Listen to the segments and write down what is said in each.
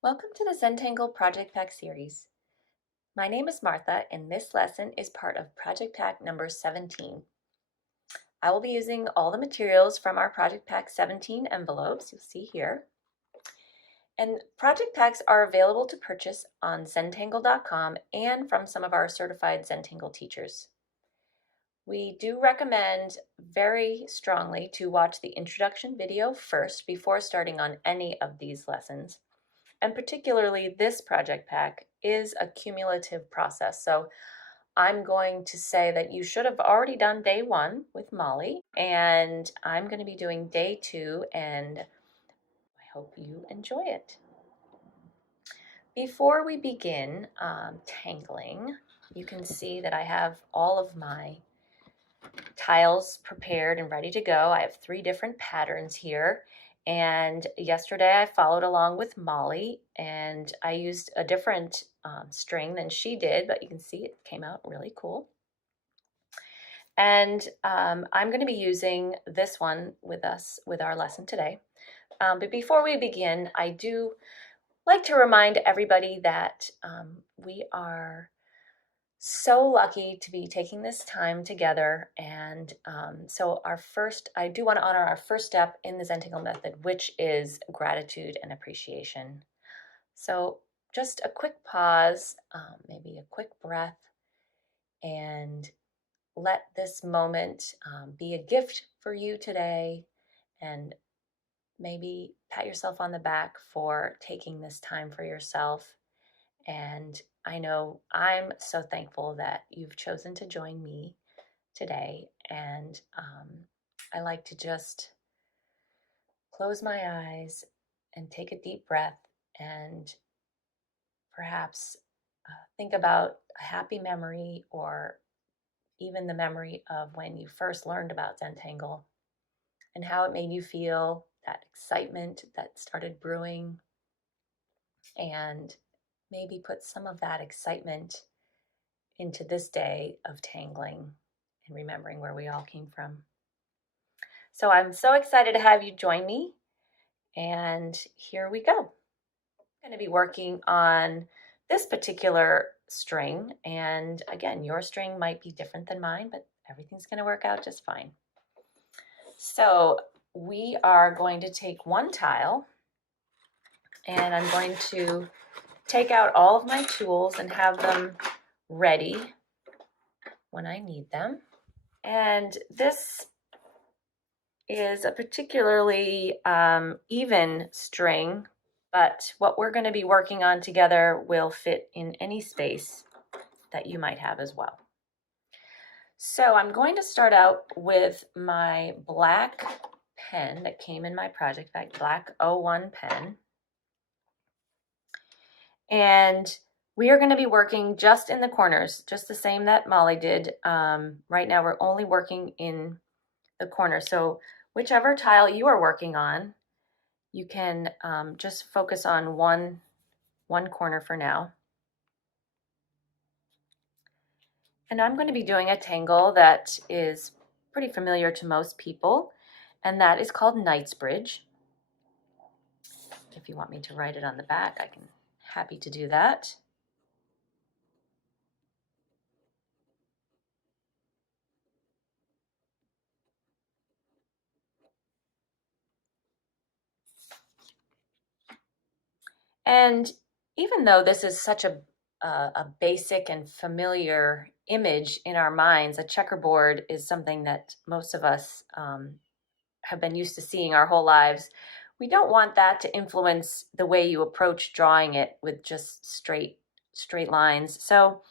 Welcome to the Zentangle Project Pack series. My name is Martha, and this lesson is part of Project Pack number 17. I will be using all the materials from our Project Pack 17 envelopes, you'll see here. And project packs are available to purchase on Zentangle.com and from some of our certified Zentangle teachers. We do recommend very strongly to watch the introduction video first before starting on any of these lessons. And particularly this project pack is a cumulative process. So I'm going to say that you should have already done day 1 with Molly, and I'm going to be doing day 2, and I hope you enjoy it. Before we begin tangling, you can see that I have all of my tiles prepared and ready to go. I have 3 different patterns here. And yesterday I followed along with Molly, and I used a different string than she did, but you can see it came out really cool. And I'm going to be using this one with us with our lesson today. But before we begin, I do like to remind everybody that we are so lucky to be taking this time together, and so I do want to honor our first step in the Zentangle method, which is gratitude and appreciation. So just a quick pause, maybe a quick breath, and let this moment be a gift for you today, and maybe pat yourself on the back for taking this time for yourself. And I know I'm so thankful that you've chosen to join me today. And I like to just close my eyes and take a deep breath and perhaps think about a happy memory, or even the memory of when you first learned about Zentangle and how it made you feel, that excitement that started brewing, and maybe put some of that excitement into this day of tangling and remembering where we all came from. So I'm so excited to have you join me, and here we go. I'm going to be working on this particular string, and again, your string might be different than mine, but everything's going to work out just fine. So we are going to take one tile, and I'm going to take out all of my tools and have them ready when I need them. And this is a particularly even string, but what we're going to be working on together will fit in any space that you might have as well. So I'm going to start out with my black pen that came in my project pack, black 01 pen. And we are going to be working just in the corners, just the same that Molly did. Right now we're only working in the corner. So whichever tile you are working on, you can just focus on one corner for now. And I'm going to be doing a tangle that is pretty familiar to most people, and that is called Knightsbridge. If you want me to write it on the back, I can happy to do that. And even though this is such a basic and familiar image in our minds, a checkerboard is something that most of us have been used to seeing our whole lives. We don't want that to influence the way you approach drawing it with just straight lines. So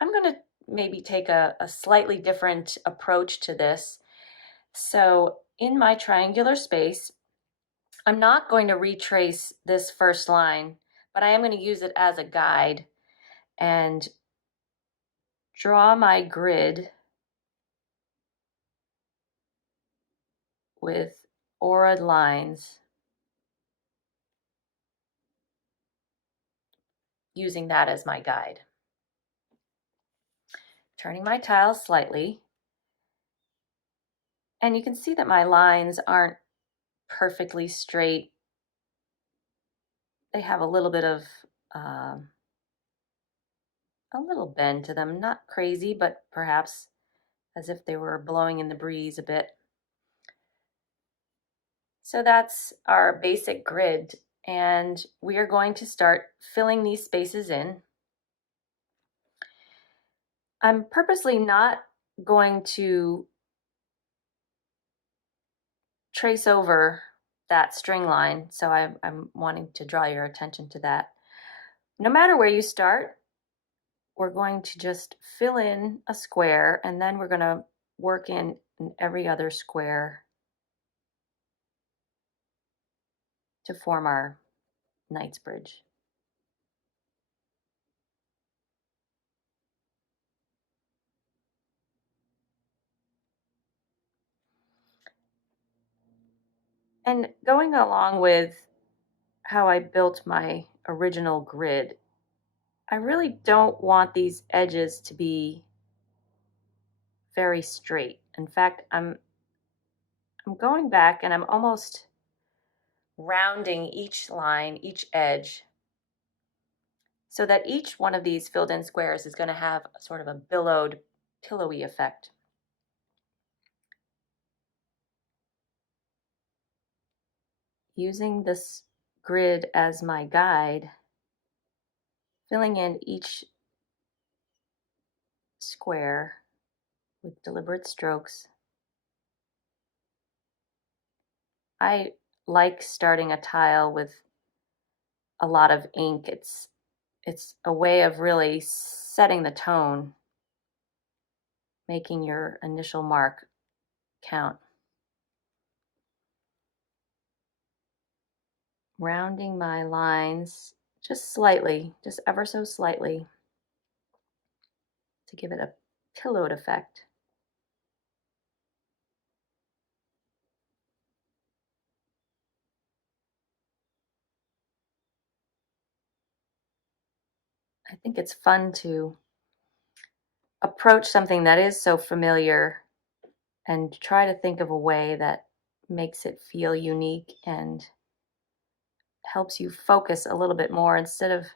I'm going to maybe take a slightly different approach to this. So in my triangular space, I'm not going to retrace this first line, but I am going to use it as a guide and draw my grid with aura lines, using that as my guide. Turning my tiles slightly, and you can see that my lines aren't perfectly straight. they have a little bit of a little bend to them, not crazy, but perhaps as if they were blowing in the breeze a bit. So that's our basic grid, and we are going to start filling these spaces in. I'm purposely not going to trace over that string line, so I'm wanting to draw your attention to that. No matter where you start, we're going to just fill in a square, and then we're going to work in every other square to form our knight's bridge. And going along with how I built my original grid, I really don't want these edges to be very straight. In fact, I'm going back and I'm almost rounding each line, each edge, so that each one of these filled in squares is going to have sort of a billowed, pillowy effect. Using this grid as my guide, filling in each square with deliberate strokes. I like starting a tile with a lot of ink. It's a way of really setting the tone, making your initial mark count. Rounding my lines just slightly, just ever so slightly, to give it a pillowed effect. I think it's fun to approach something that is so familiar and try to think of a way that makes it feel unique and helps you focus a little bit more instead of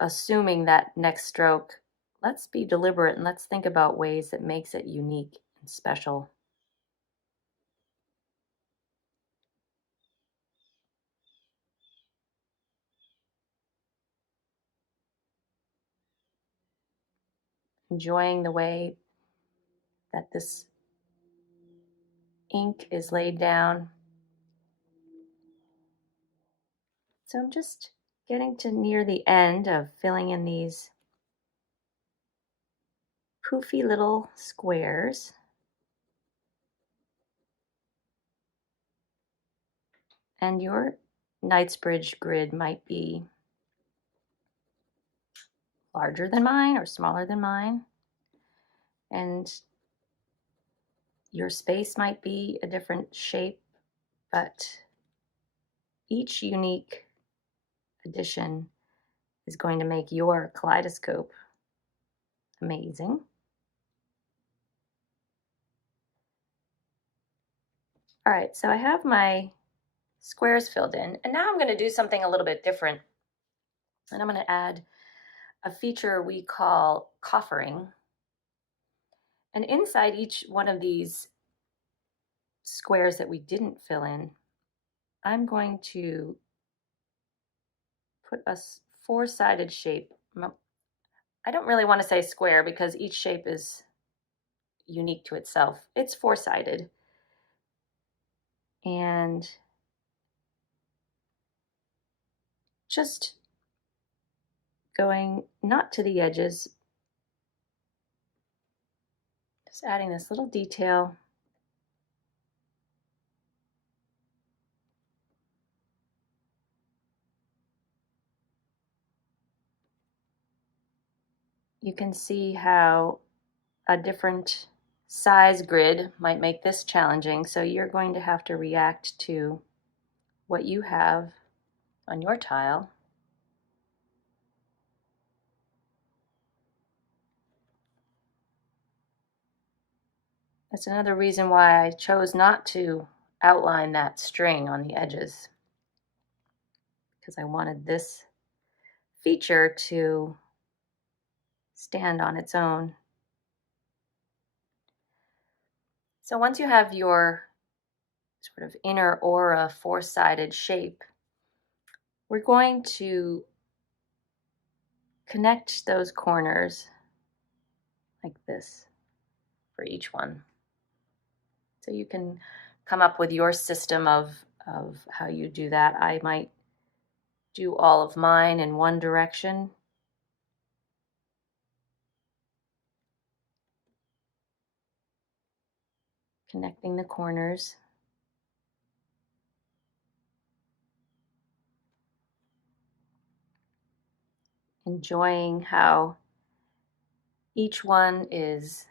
assuming that next stroke. Let's be deliberate and let's think about ways that makes it unique and special. Enjoying the way that this ink is laid down. So I'm just getting to near the end of filling in these poofy little squares. And your Knightsbridge grid might be larger than mine or smaller than mine. And your space might be a different shape, but each unique addition is going to make your kaleidoscope amazing. All right, so I have my squares filled in, and now I'm going to do something a little bit different. And I'm going to add a feature we call Coffering. And inside each one of these squares that we didn't fill in, I'm going to put a four-sided shape. I don't really want to say square because each shape is unique to itself. It's four-sided. And just going not to the edges, just adding this little detail. You can see how a different size grid might make this challenging, so you're going to have to react to what you have on your tile. That's another reason why I chose not to outline that string on the edges. because I wanted this feature to stand on its own. So once you have your sort of inner aura four-sided shape, we're going to connect those corners like this for each one. So you can come up with your system of how you do that. I might do all of mine in one direction. Connecting the corners. Enjoying how each one is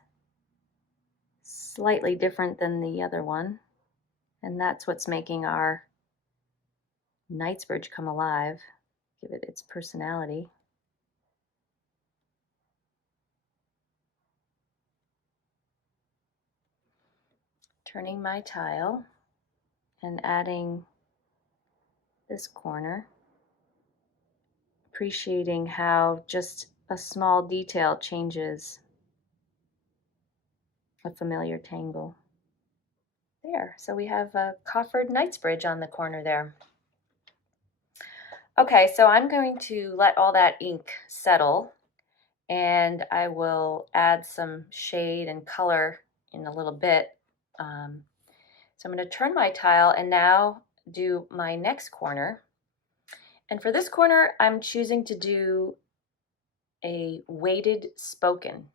slightly different than the other one. And that's what's making our Knightsbridge come alive, give it its personality. Turning my tile and adding this corner. Appreciating how just a small detail changes a familiar tangle. There, so we have a coffered Knightsbridge on the corner there. Okay, so I'm going to let all that ink settle, and I will add some shade and color in a little bit. So I'm going to turn my tile and now do my next corner. And for this corner, I'm choosing to do a weighted spoken.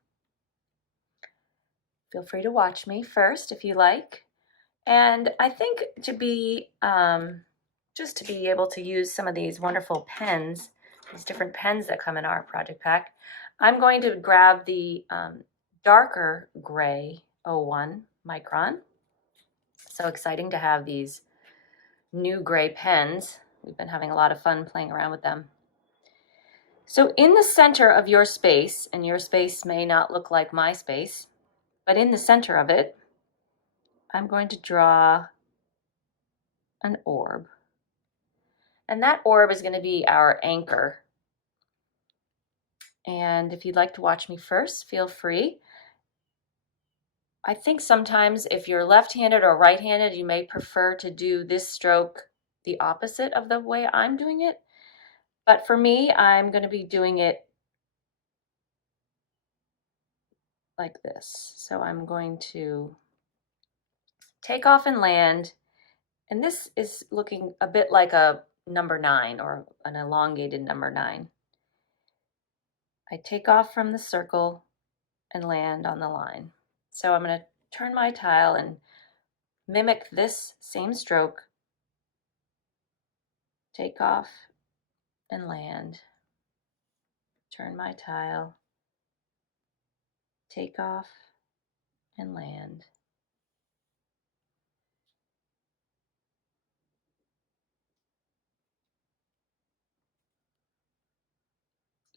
Feel free to watch me first if you like. And I think to be, just to be able to use some of these wonderful pens, these different pens that come in our project pack, I'm going to grab the darker gray 01 micron. So exciting to have these new gray pens. We've been having a lot of fun playing around with them. So in the center of your space, and your space may not look like my space, but in the center of it, I'm going to draw an orb. And that orb is going to be our anchor. And if you'd like to watch me first, feel free. I think sometimes if you're left-handed or right-handed, you may prefer to do this stroke the opposite of the way I'm doing it. But for me, I'm going to be doing it like this. So I'm going to take off and land. And this is looking a bit like a number 9 or an elongated number 9. I take off from the circle and land on the line. So I'm going to turn my tile and mimic this same stroke. Take off and land. Turn my tile. Take off and land.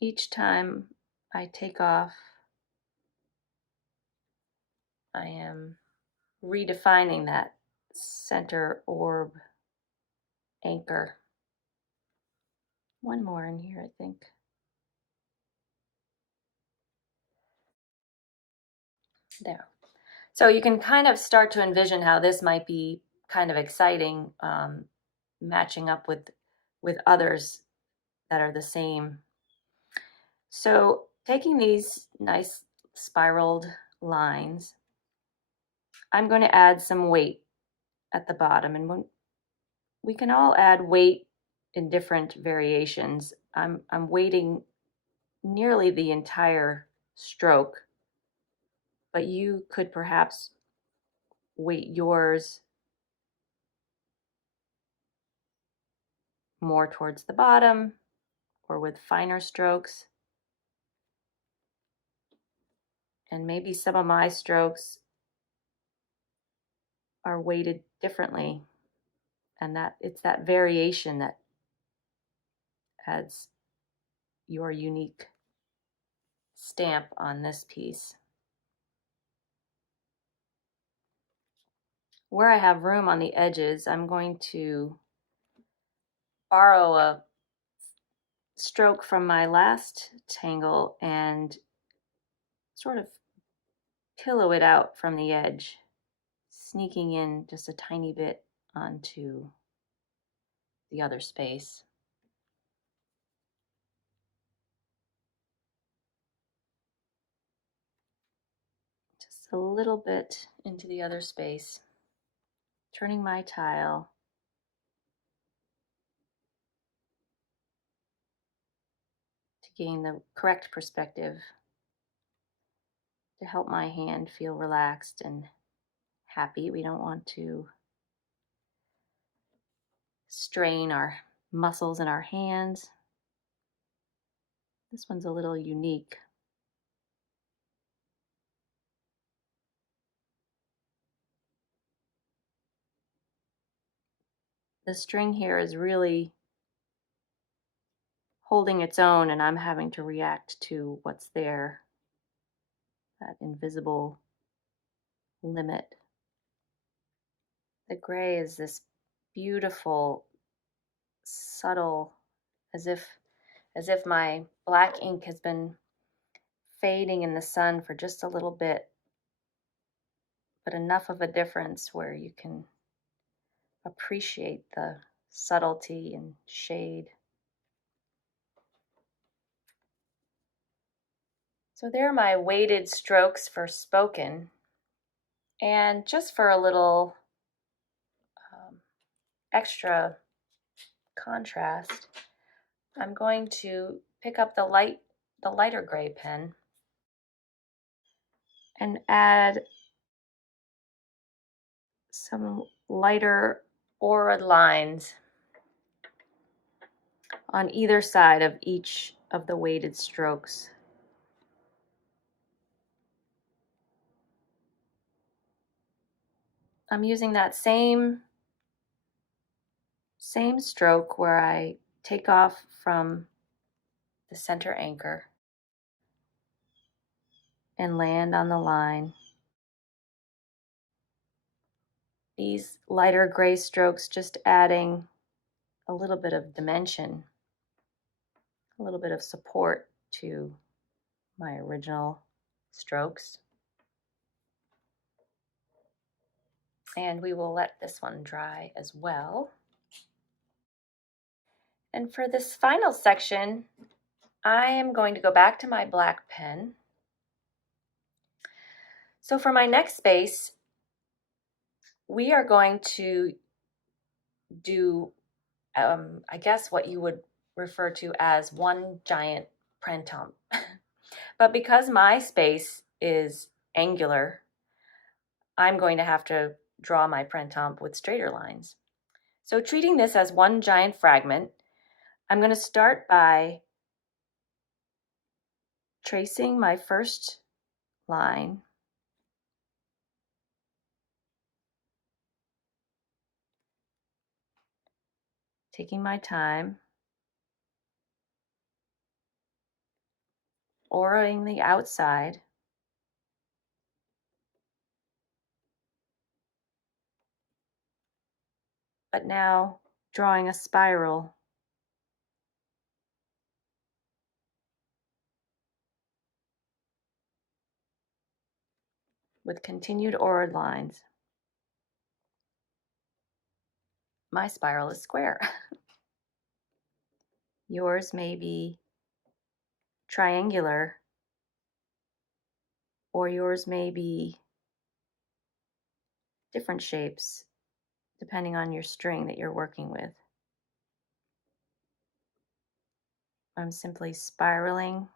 Each time I take off, I am redefining that center orb anchor. One more in here, I think. There. So you can kind of start to envision how this might be kind of exciting, matching up with others that are the same. So taking these nice spiraled lines, I'm going to add some weight at the bottom, and we can all add weight in different variations. I'm weighting nearly the entire stroke, but you could perhaps weight yours more towards the bottom or with finer strokes. And maybe some of my strokes are weighted differently, and that it's that variation that adds your unique stamp on this piece. Where I have room on the edges, I'm going to borrow stroke from my last tangle and sort of pillow it out from the edge, sneaking in just a tiny bit onto the other space. Just a little bit into the other space, turning my tile to gain the correct perspective, to help my hand feel relaxed and happy. We don't want to strain our muscles in our hands. This one's a little unique. The string here is really holding its own, and I'm having to react to what's there, that invisible limit. The gray is this beautiful, subtle, as if my black ink has been fading in the sun for just a little bit, but enough of a difference where you can appreciate the subtlety and shade. So there are my weighted strokes for spoken. And just for a little extra contrast, I'm going to pick up the lighter gray pen and add some lighter aura lines on either side of each of the weighted strokes. I'm using that same stroke where I take off from the center anchor and land on the line. These lighter gray strokes just adding a little bit of dimension, a little bit of support to my original strokes. And we will let this one dry as well. And for this final section, I am going to go back to my black pen. So for my next space, we are going to do, I guess what you would refer to as one giant printemps. But because my space is angular, I'm going to have to draw my printemps with straighter lines. So treating this as one giant fragment, I'm going to start by tracing my first line, taking my time, auraing the outside, but now drawing a spiral with continued aura lines. My spiral is square. Yours may be triangular, or yours may be different shapes depending on your string that you're working with. I'm simply spiraling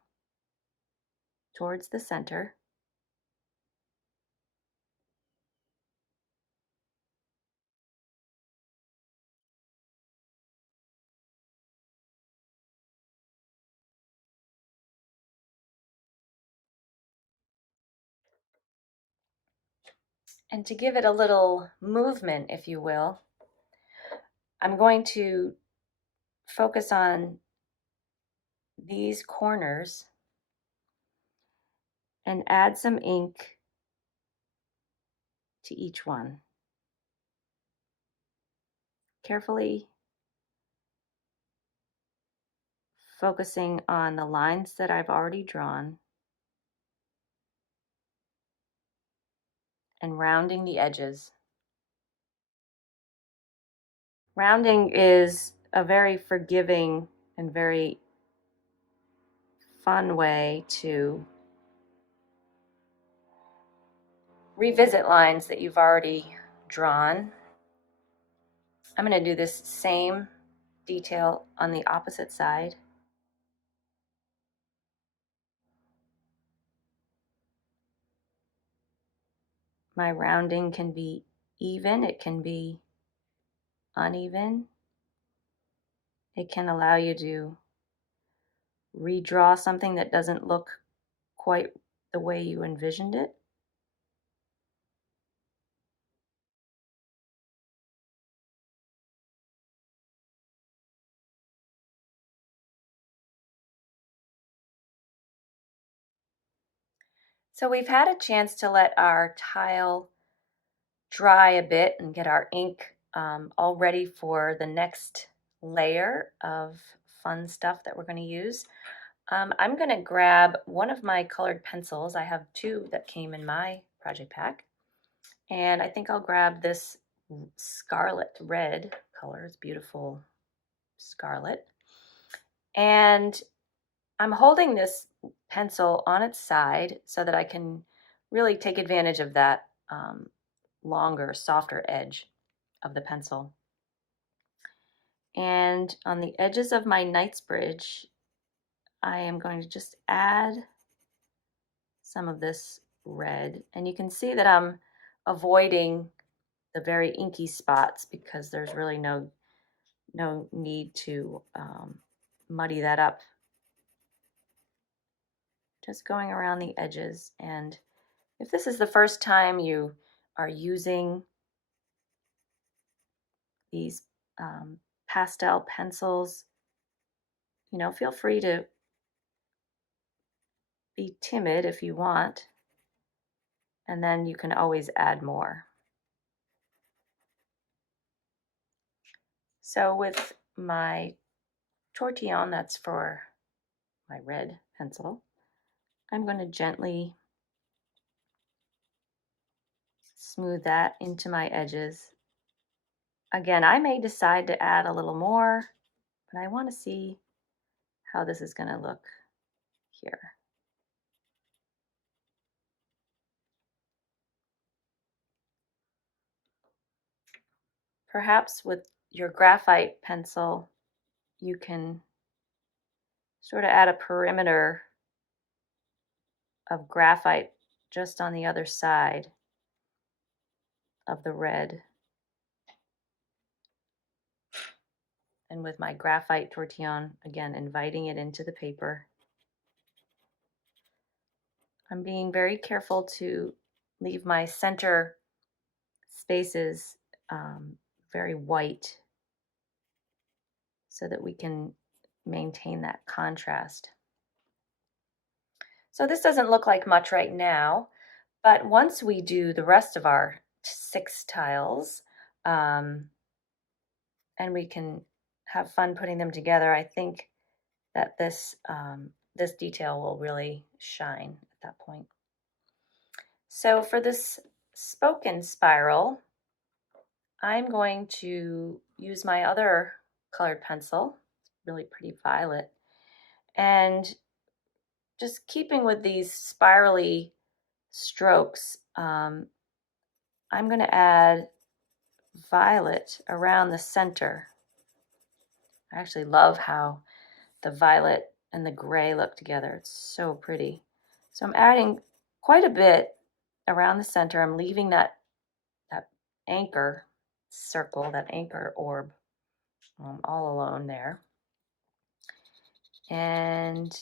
towards the center. And to give it a little movement, if you will, I'm going to focus on these corners and add some ink to each one. Carefully focusing on the lines that I've already drawn and rounding the edges. Rounding is a very forgiving and very fun way to revisit lines that you've already drawn. I'm going to do this same detail on the opposite side. My rounding can be even, it can be uneven. It can allow you to redraw something that doesn't look quite the way you envisioned it. So we've had a chance to let our tile dry a bit and get our ink all ready for the next layer of fun stuff that we're going to use. I'm going to grab one of my colored pencils. I have two that came in my project pack. And I think I'll grab this scarlet red color. It's beautiful scarlet. And I'm holding this pencil on its side so that I can really take advantage of that longer, softer edge of the pencil. And on the edges of my Knightsbridge, I am going to just add some of this red. And you can see that I'm avoiding the very inky spots because there's really no need to muddy that up. Just going around the edges. And if this is the first time you are using these pastel pencils, you know, feel free to be timid if you want, and then you can always add more. So with my tortillon, that's for my red pencil, I'm going to gently smooth that into my edges. Again, I may decide to add a little more, but I want to see how this is going to look here. Perhaps with your graphite pencil, you can sort of add a perimeter of graphite just on the other side of the red. And with my graphite tortillon, again, inviting it into the paper. I'm being very careful to leave my center spaces very white so that we can maintain that contrast. So this doesn't look like much right now, but once we do the rest of our 6 tiles, and we can have fun putting them together, I think that this detail will really shine at that point. So for this spoken spiral, I'm going to use my other colored pencil, really pretty violet, and just keeping with these spirally strokes, I'm going to add violet around the center. I actually love how the violet and the gray look together. It's so pretty. So I'm adding quite a bit around the center. I'm leaving that anchor circle, that anchor orb, all alone there. And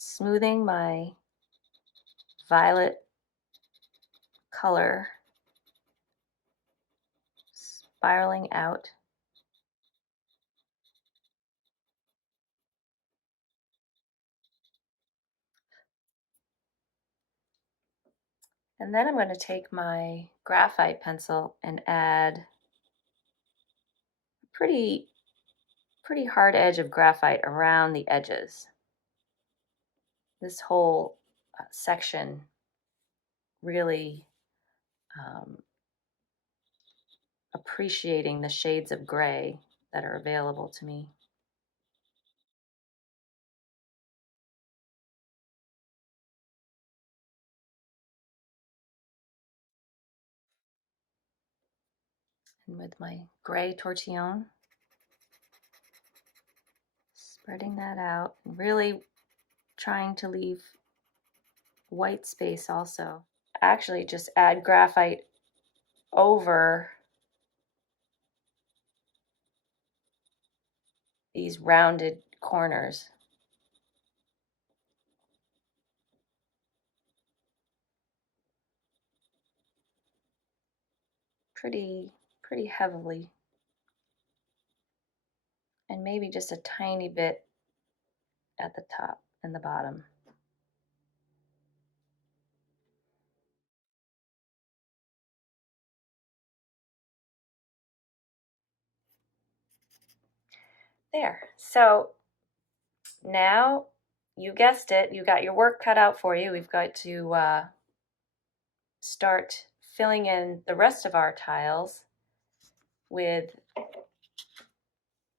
smoothing my violet color, spiraling out. And then I'm going to take my graphite pencil and add a pretty pretty hard edge of graphite around the edges. This whole section really appreciating the shades of gray that are available to me. And with my gray tortillon, spreading that out, and really trying to leave white space also. Actually, just add graphite over these rounded corners. Pretty heavily. And maybe just a tiny bit at the top and the bottom. There. So now, you guessed it, you got your work cut out for you. We've got to start filling in the rest of our tiles with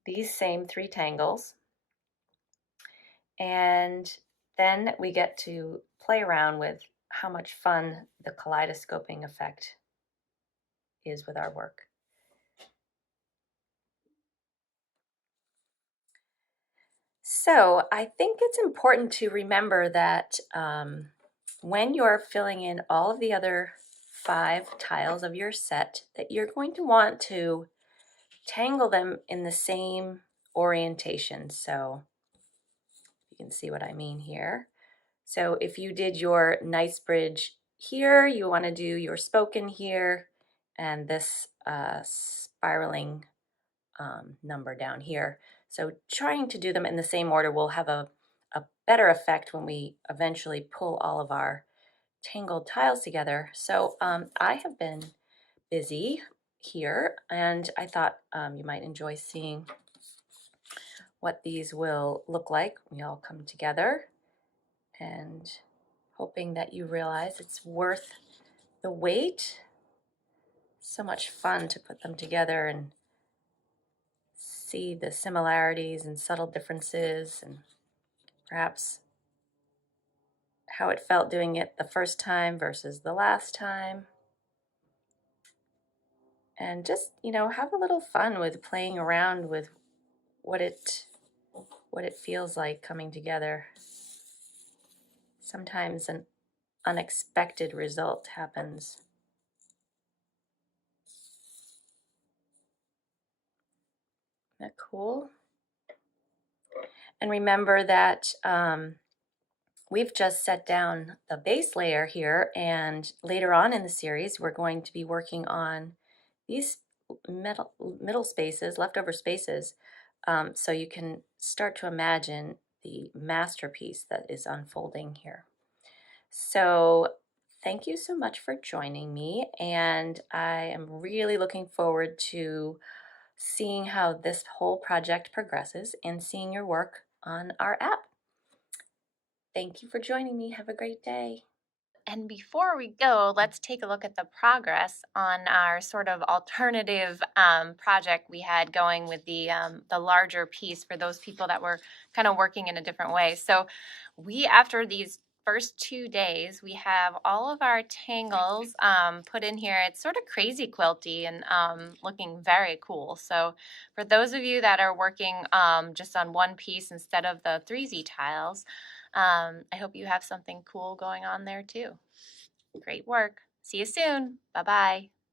these same 3 tangles. And then we get to play around with how much fun the kaleidoscoping effect is with our work. So I think it's important to remember that when you're filling in all of the other 5 tiles of your set, that you're going to want to tangle them in the same orientation. So you can see what I mean here. So if you did your nice bridge here, you want to do your spoken here, and this spiraling number down here. So trying to do them in the same order will have a better effect when we eventually pull all of our tangled tiles together. So I have been busy here, and I thought you might enjoy seeing what these will look like when we all come together, and hoping that you realize it's worth the wait. So much fun to put them together and see the similarities and subtle differences, and perhaps how it felt doing it the first time versus the last time. And just, have a little fun with playing around with what it feels like coming together. Sometimes an unexpected result happens. Isn't that cool? And remember that we've just set down the base layer here, and later on in the series we're going to be working on these middle spaces, leftover spaces, so you can start to imagine the masterpiece that is unfolding here. So thank you so much for joining me, and I am really looking forward to seeing how this whole project progresses and seeing your work on our app. Thank you for joining me. Have a great day. And before we go, let's take a look at the progress on our sort of alternative project we had going with the larger piece for those people that were kind of working in a different way. So after these first 2 days, we have all of our tangles put in here. It's sort of crazy quilty and looking very cool. So for those of you that are working just on one piece instead of the 3Z tiles, I hope you have something cool going on there too. Great work. See you soon. Bye-bye.